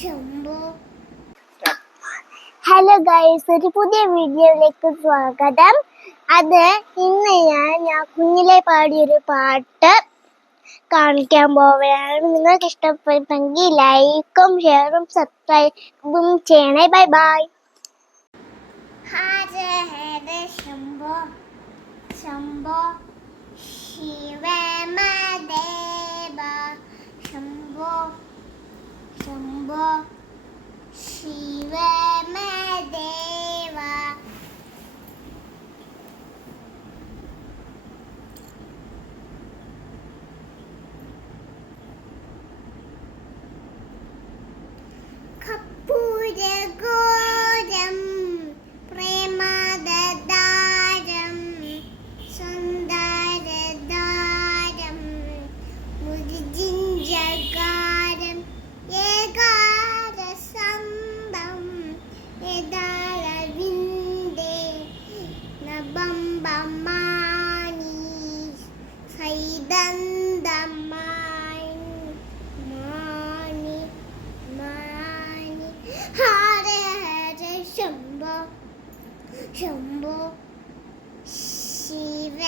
ശംഭോ. Hello guys, ഒരു പുതിയ വീഡിയോയിലേക്ക് സ്വാഗതം. ഇന്ന് ഞാൻ കുഞ്ഞിലെ പാടിയൊരു പാട്ട് കാണിക്കാൻ പോവുകയാണ്. നിങ്ങൾക്ക് ഇഷ്ടപ്പെട്ടെങ്കിൽ ലൈക്കും ഷെയറും സബ്സ്ക്രൈബും ചെയ്യണേ. Bye bye. ഹര ഹര ശംഭോ ശംഭോ ശിവമദേവ ശംഭോ ശംഭോ ശിവമദേവ. കർപ്പൂരഘോരം പ്രേമദാരം സുന്ദരദാരം മുരുജിഞ്ചകാരം ഏകാരസന്തം യദാരവിന്ദേ നബംബമാനി സൈദന്തമാനി മാനി. ഹര ഹര ശംഭോ ശംഭോ ശിവ